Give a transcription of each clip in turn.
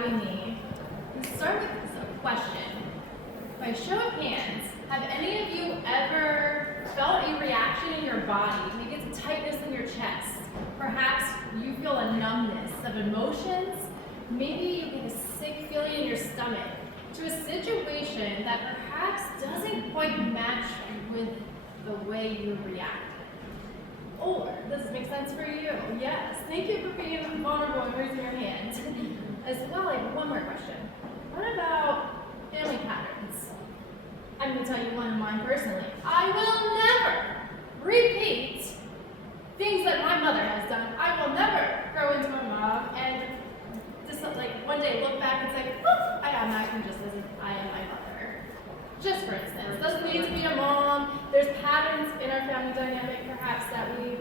having me. Let's start with a question. By show of hands, have any of you ever felt a reaction in your body? Maybe it's a tightness in your chest. Perhaps you feel a numbness of emotions. Maybe you get a sick feeling in your stomach to a situation that perhaps doesn't quite match with the way you reacted. Or, does this make sense for you? Yes. Thank you for being vulnerable and raising your hand. As well, I have one more question. What about family patterns? I'm going to tell you one of mine personally. I will never repeat things that my mother has done. I will never grow into a mom and just like one day look back and say, oh, I am acting just as if I am my mother. Just for instance, doesn't need to be a mom. There's patterns in our family dynamic perhaps that we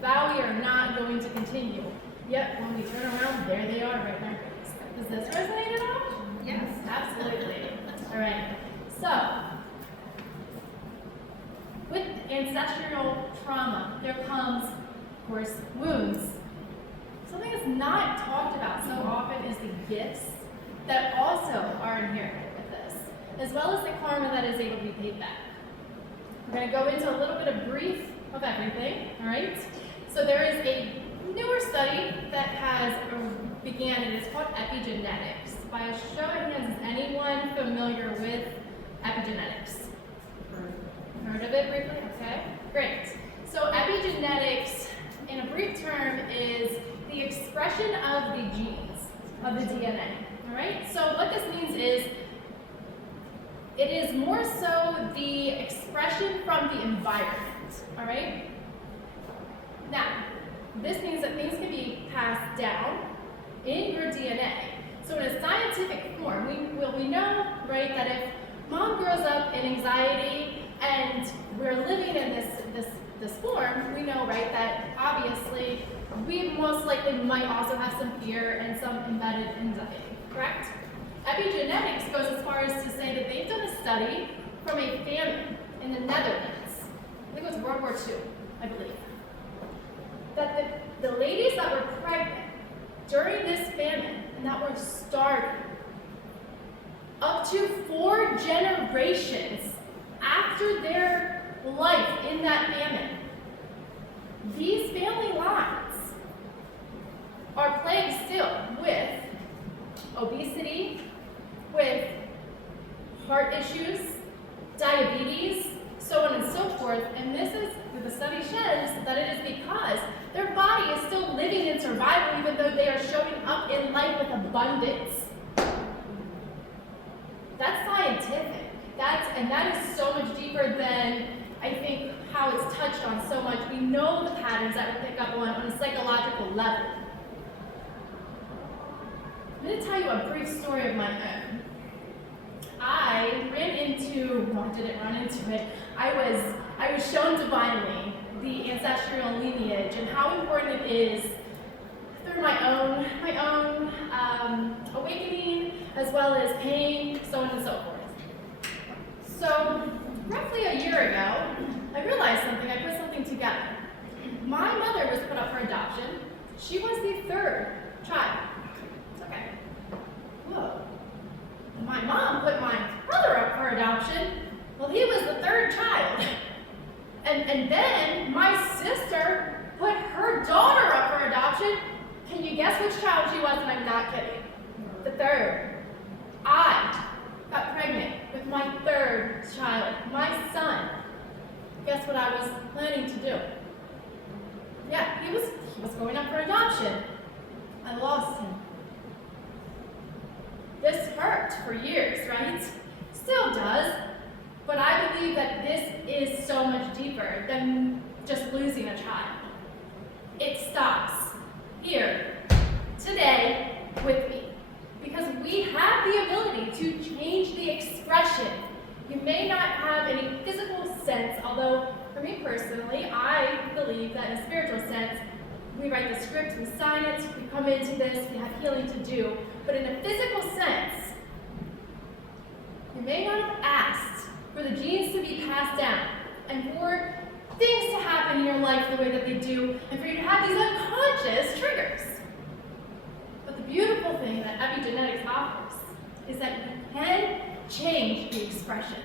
vow we are not going to continue. Yet when we turn around, there they are right in our face. Does this resonate at all? Yes, absolutely. All right. So, with ancestral trauma, there comes, of course, wounds. Something that's not talked about so often is the gifts that also are inherited with this, as well as the karma that is able to be paid back. We're going to go into a little bit of brief of everything, all right? So there is a newer study that has began, and it's called Epigenetics. By a show of hands, is anyone familiar with epigenetics? Heard of it briefly? Okay, great. So epigenetics, in a brief term, is the expression of the genes, of the DNA, all right? So what this means is, it is more so the expression from the environment, all right? Now, this means that things can be passed down in your DNA. So in a scientific form, we know, right, that if mom grows up in anxiety and we're living in this form, we know, right, that obviously we most likely might also have some fear and some embedded anxiety, correct? Epigenetics goes as far as to say that they've done a study from a famine in the Netherlands. I think it was World War II, I believe. That the ladies that were pregnant during this famine and that were starving, up to 4 generations after their life in that famine, these family lines are plagued still with obesity, with heart issues, diabetes, so on and so forth. And this is, the study shows that it is because their body is still living in survival even though they are showing up in life with abundance. That's scientific. And that is so much deeper than, I think, how it's touched on so much. We know the patterns that we pick up on a psychological level. I'm going to tell you a brief story of my own. I didn't run into it. I was shown divinely the ancestral lineage and how important it is through my own awakening, as well as pain, so on and so forth. So, roughly a year ago, I realized something. I put something together. My mother was put up for adoption. She was the 3rd child. Okay. Whoa. My mom put my brother up for adoption. Well, he was the 3rd child. And then my sister put her daughter up for adoption. Can you guess which child she was? And I'm not kidding. The 3rd. I got pregnant with my 3rd child, my son. Guess what I was planning to do? Yeah, he was going up for adoption. I lost him. This hurt for years, right? Still does. But I believe that this is so much deeper than just losing a child. It stops here, today, with me. Because we have the ability to change the expression. You may not have any physical sense, although for me personally, I believe that in a spiritual sense, we write the script, we sign it, we come into this, we have healing to do. But in a physical sense, you may not have asked for the genes to be passed down and for things to happen in your life the way that they do, and for you to have these unconscious triggers. But the beautiful thing that epigenetics offers is that you can change the expression.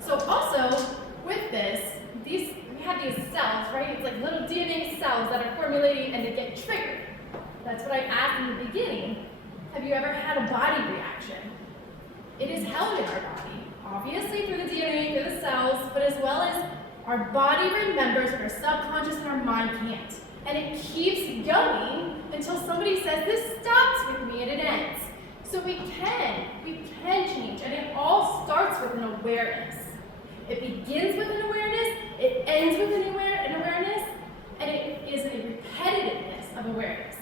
So also, with this, we have these cells, right? It's like little DNA cells that are formulating and they get triggered. That's what I asked in the beginning. Have you ever had a body reaction? It is held in our body, obviously through the DNA, through the cells, but as well as our body remembers, but our subconscious and our mind can't. And it keeps going until somebody says, this stops with me and it ends. So we can change, and it all starts with an awareness. It begins with an awareness, it ends with an awareness, and it is a repetitiveness of awareness.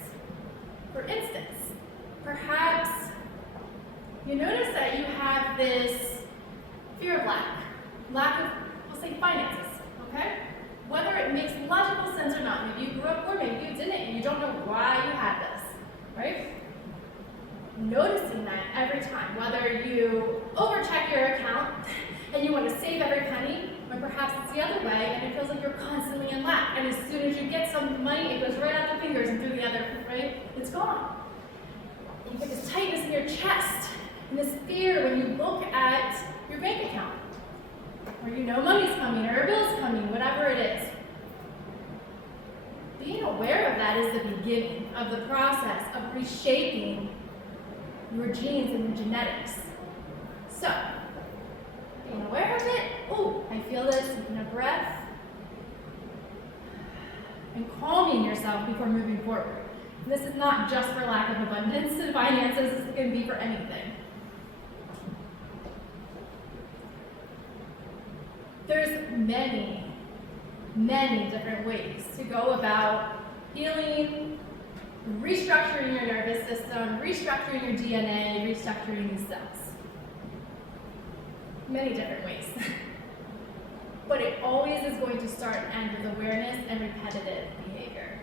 For instance, perhaps you notice that you have this fear of lack of, we'll say, finances, okay? Whether it makes logical sense or not, maybe you grew up poor, maybe you didn't, and you don't know why you had this, right? Noticing that every time, whether you overcheck your account and you want to save every penny, or perhaps it's the other way and it feels like you're constantly in lack, and as soon as you get some money, it goes right out the fingers and through the other, right? It's gone. And you get this tightness in your chest and this fear when you look at your bank account, or you know money's coming or a bill's coming, whatever it is. Being aware of that is the beginning of the process of reshaping your genes and your genetics. So, being aware of it, oh, I feel this, taking a breath, and calming yourself before moving forward. And this is not just for lack of abundance and finances, this can be for anything. There's many, many different ways to go about healing, restructuring your nervous system, restructuring your DNA, restructuring these cells. Many different ways. But it always is going to start and end with awareness and repetitive behavior.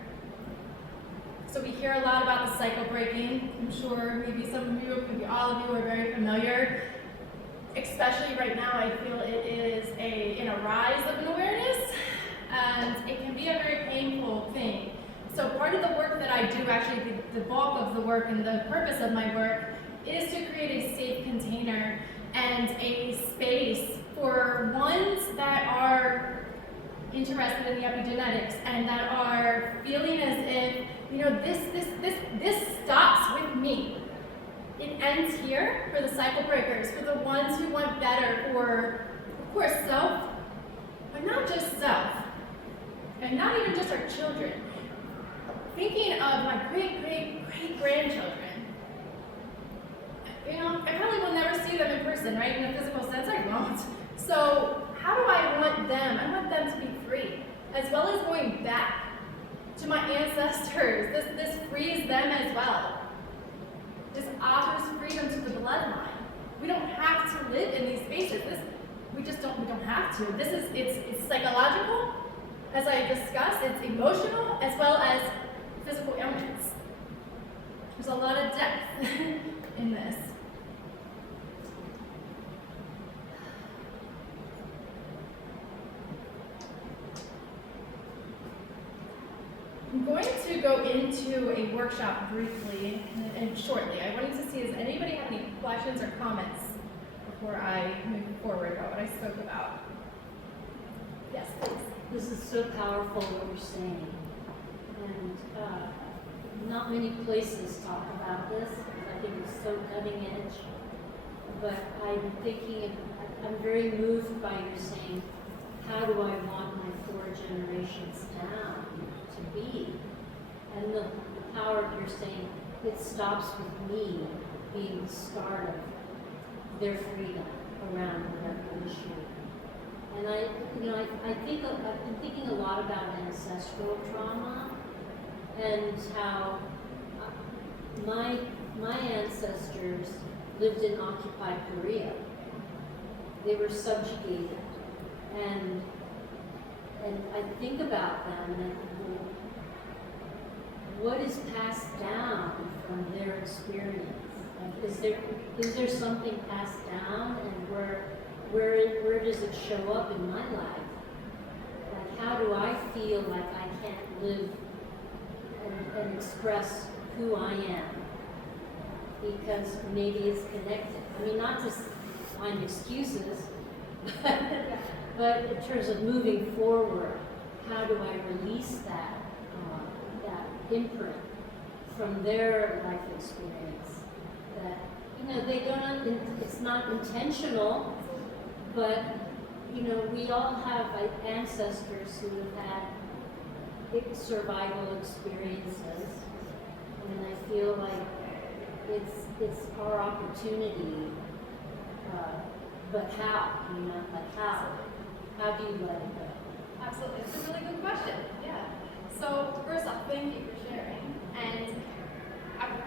So we hear a lot about the cycle breaking. I'm sure maybe some of you, maybe all of you are very familiar. Especially right now, I feel it is in a rise of an awareness, and it can be a very painful thing. So part of the work that I do, actually the bulk of the work and the purpose of my work, is to create a safe container and a space for ones that are interested in the epigenetics and that are feeling as if, you know, this stops with me. It ends here for the cycle breakers, for the ones who want better, for, of course, self, but not just self, and not even just our children. Thinking of my great-grandchildren, you know, I probably will never see them in person, right? In a physical sense, I won't. So how do I want them? I want them to be free, as well as going back to my ancestors. This frees them as well. This offers freedom to the bloodline. We don't have to live in these spaces. We don't have to. It's psychological, as I discussed, it's emotional, as well as physical ailments. There's a lot of depth in this. I'm going to go into a workshop briefly and shortly. I wanted to see, does anybody have any questions or comments before I move forward about what I spoke about? Yes, please. This is so powerful what you're saying. And not many places talk about this. I think it's so cutting edge. But I'm very moved by you saying, how do I want my 4 generations down to be? And the power of your saying, it stops with me being the start of their freedom around whatever issue. And I've been thinking a lot about ancestral trauma and how my ancestors lived in occupied Korea. They were subjugated, and I think about them and what is passed down from their experience. Like, is there something passed down, and where does it show up in my life? Like, how do I feel like I can't live and express who I am, because maybe it's connected. I mean, not just find excuses, but in terms of moving forward, how do I release that imprint from their life experience? That, you know, they don't, it's not intentional, but, you know, we all have like ancestors who have had big survival experiences, and I feel like it's our opportunity, but how, you know, like how do you let it go? Absolutely, it's a really good question. Yeah. So first off, thank you for sharing. And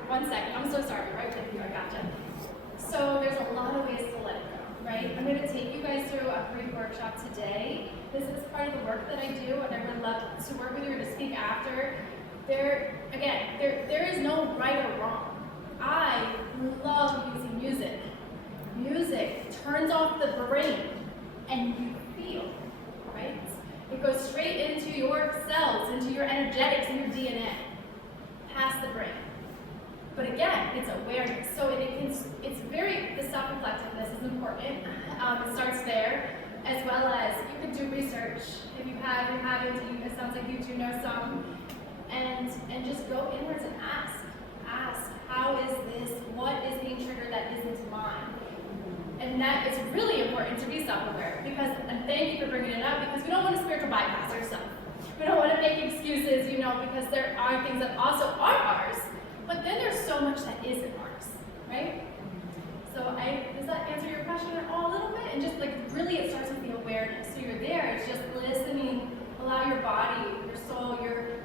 1 second, I'm so sorry, right with you, I gotcha. So there's a lot of ways to let it go, right? I'm going to take you guys through a brief workshop today. This is part of the work that I do, and I would love to work with you or to speak after. There is no right or wrong. I love using music. Music turns off the brain, and you feel, right? It goes straight into your cells, into your energetics, and your DNA, past the brain. But again, it's awareness. So the self-reflectiveness is important. It starts there, as well as you can do research. If you haven't, it sounds like you do know some. And just go inwards and ask, how is this, what is being triggered that isn't mine? And that is really important to be self-aware, because, and thank you for bringing it up, because we don't want to spiritual bypass ourselves. We don't want to make excuses, you know, because there are things that also are ours, but then there's so much that isn't ours, right? So does that answer your question at all a little bit? And just like really it starts with the awareness. So you're there, it's just listening, allow your body, your soul,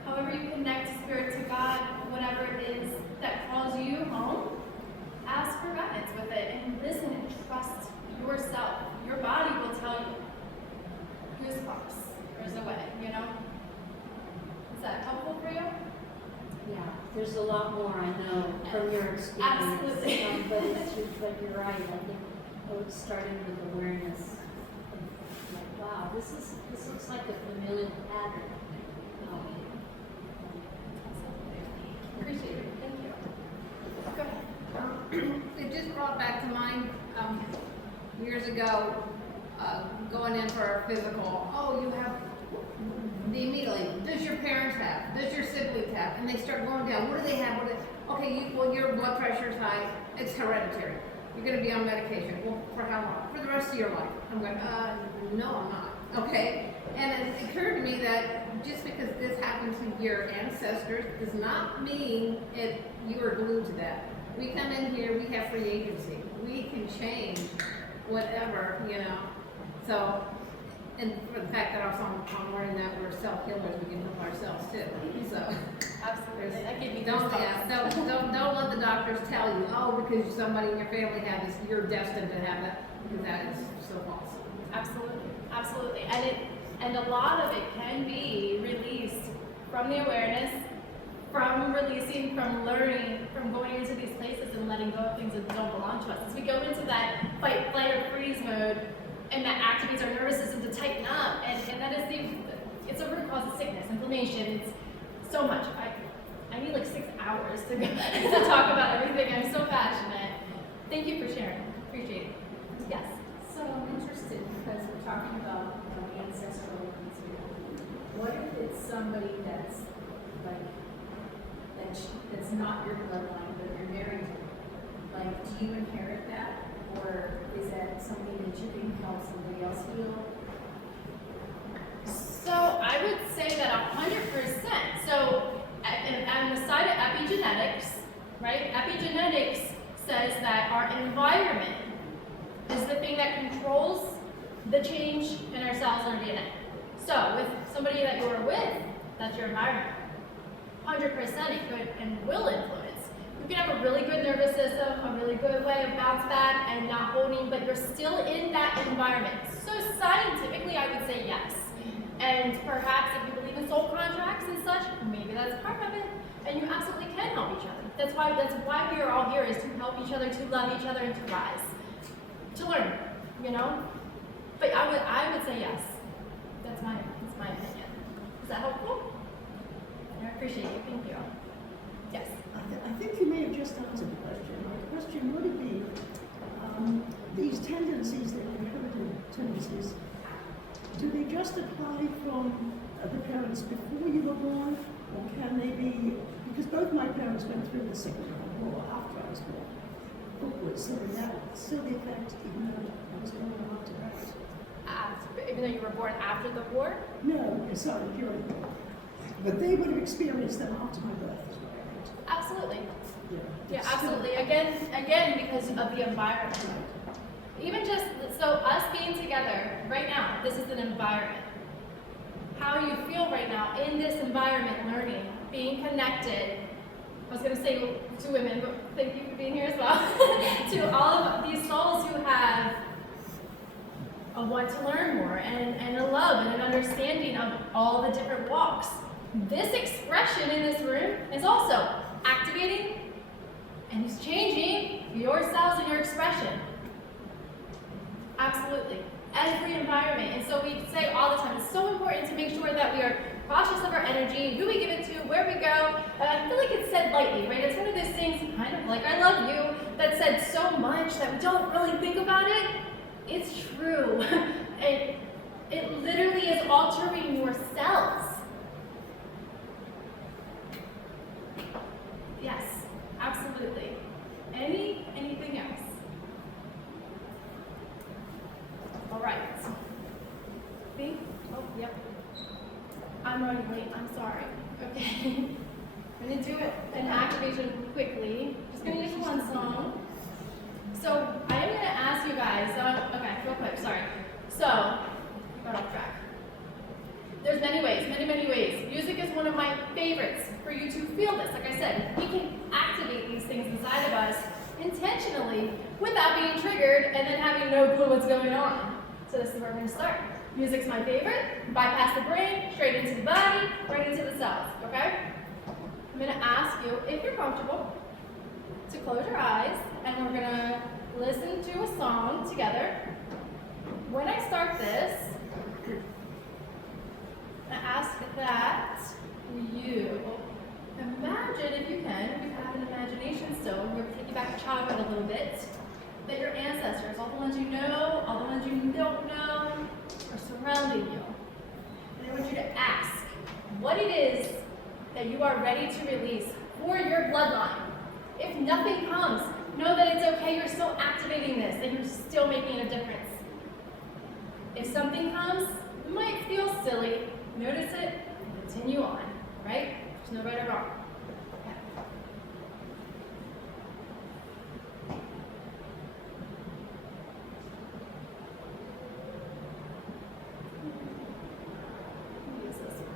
however you connect to spirit, to God, whatever it is that calls you home, ask for guidance with it and listen and trust yourself. Your body will tell you. Goosebumps. There's a way, you know? Is that helpful for you? Yeah, there's a lot more I know from your experience. Absolutely. But you're right. I think starting with awareness. Like, wow, this looks like a familiar pattern. Appreciate it. Thank you. Go ahead. It just brought back to mind years ago, going in for a physical. Oh, you have immediately. Does your parents have? Does your siblings have? And they start going down. What do they have? Okay, your blood pressure is high. It's hereditary. You're going to be on medication. Well, for how long? For the rest of your life. I'm going, no, I'm not. Okay? And it occurred to me that just because this happened to your ancestors does not mean you are glued to that. We come in here, we have free agency. We can change whatever, you know. So, and for the fact that also I'm learning that we're self-healers, we can help ourselves too. So, absolutely. That gave me don't let the doctors tell you, oh, because somebody in your family had this, you're destined to have that, because that is so false. Absolutely, absolutely. And a lot of it can be released from the awareness, from releasing, from learning, from going into these places and letting go of things that don't belong to us. As we go into that fight, flight, or freeze mode, and that activates our nervous system to tighten up, and that is it's a root cause of sickness, inflammation. It's so much. I need like 6 hours to go to talk about everything. I'm so passionate. Thank you for sharing. Appreciate it. Yes. So I'm interested because we're talking about ancestral material. What if it's somebody that's like that's not your bloodline, but you're married to? Like, do you inherit that, or is that something that you can help somebody else heal? So I would say that 100%. So on the side of epigenetics, right? Epigenetics says that our environment is the thing that controls the change in our cells and our DNA. So with somebody that you are with, that's your environment. 100% it could and will influence. You can have a really good nervous system, a really good way of bounce back and not holding, but you're still in that environment. So scientifically, I would say yes. And perhaps if you believe in soul contracts and such, maybe that's part of it. And you absolutely can help each other. That's why we are all here, is to help each other, to love each other, and to rise. To learn, you know? But I would say yes. That's my opinion. Is that helpful? I appreciate you. Thank you. experiences, do they just apply from the parents before you were born, or can they be, because both my parents went through the Second World War after I was born, upwards, so that still the effect even though I was born after that? Even though you were born after the war? No, sorry, during the war. But they would have experienced them after my birth as well, right? Absolutely. Yeah, Still- absolutely. Again, because of the environment. Even just, so us being together right now, this is an environment. How you feel right now in this environment, learning, being connected. I was going to say to women, but thank you for being here as well. To all of these souls who have a want to learn more and a love and an understanding of all the different walks. This expression in this room is also activating and is changing yourselves and your expression. Absolutely. Every environment. And so we say all the time, it's so important to make sure that we are cautious of our energy, who we give it to, where we go. I feel like it's said lightly, right? It's one of those things, kind of like I love you, that's said so much that we don't really think about it. It's true. It literally is altering yourselves. Yes, absolutely. Anything else? All right. Me? Oh, yep. I'm running late. I'm sorry. Okay. I'm gonna do an activation quickly. Just gonna use one song. So I'm gonna ask you guys. Okay, real quick. Sorry. So got off track. There's many ways. Music is one of my favorites for you to feel this. Like I said, we can activate these things inside of us intentionally without being triggered and then having no clue what's going on. So this is where we're going to start. Music's my favorite. Bypass the brain, straight into the body, right into the cells, okay? I'm going to ask you, if you're comfortable, to close your eyes, and we're going to listen to a song together. When I start this, I ask that you imagine, if you can, if you have an imagination still, we're going to take you back to childhood a little bit, that your ancestors, all the ones you know, all the ones you don't know, are surrounding you. And I want you to ask what it is that you are ready to release for your bloodline. If nothing comes, know that it's okay, you're still activating this, and you're still making a difference. If something comes, it might feel silly, notice it, and continue on, right? There's no right or wrong. Okay. Use this one.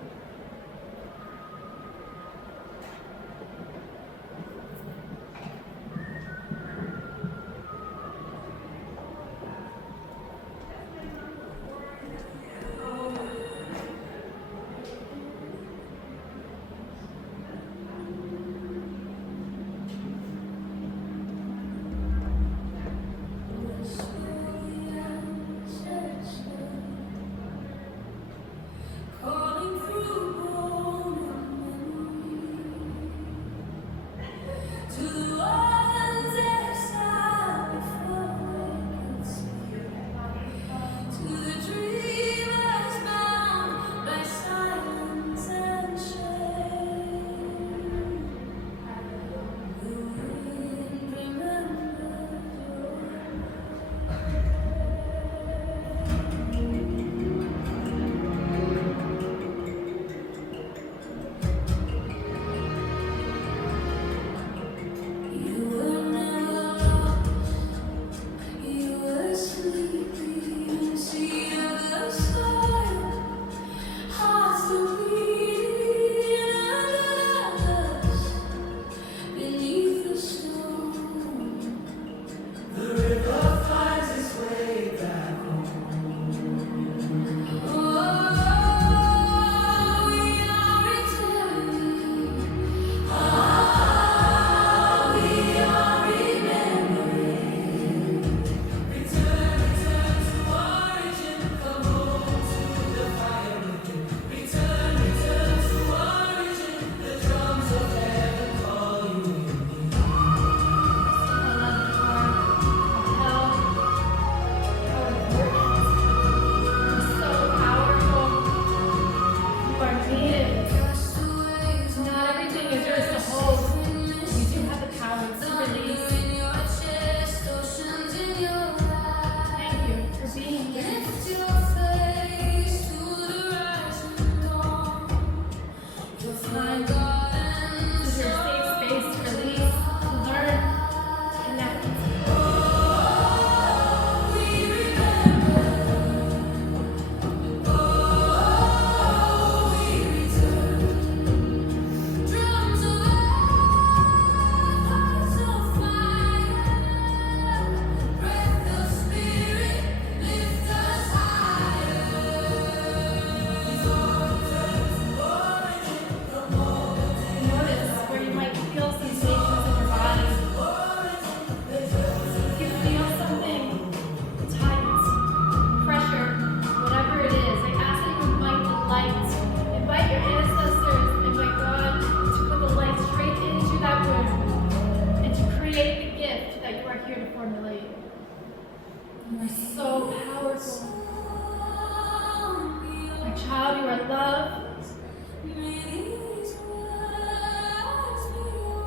child, you are loved.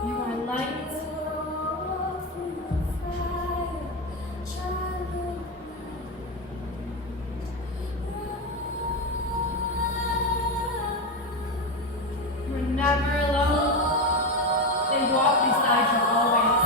You are light. You are never alone. They walk beside you always.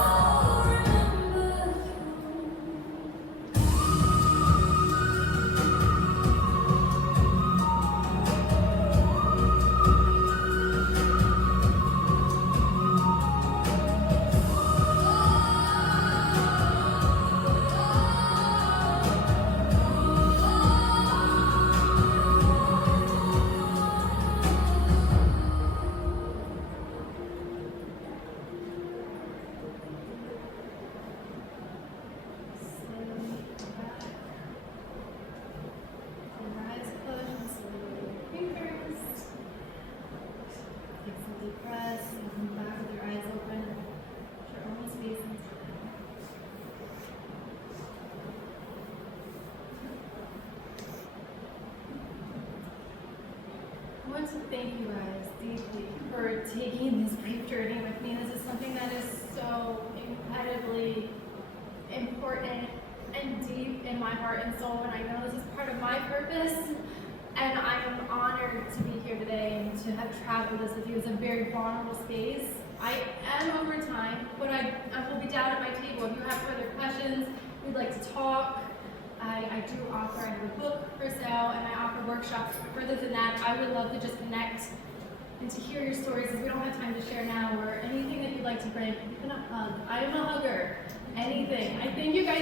I want to thank you guys deeply for taking this brief journey with me. This is something that is so incredibly important and deep in my heart and soul, and I know this is part of my purpose. And I am honored to be here today and to have traveled this with you. It's a very vulnerable space. I am over time, but I will be down at my table. If you have further questions, we'd like to talk. I do offer, I have a book for sale, and I offer workshops. Further than that, I would love to just connect and to hear your stories, because we don't have time to share now, or anything that you'd like to bring. Even a hug. I am a hugger. Anything. I thank you guys.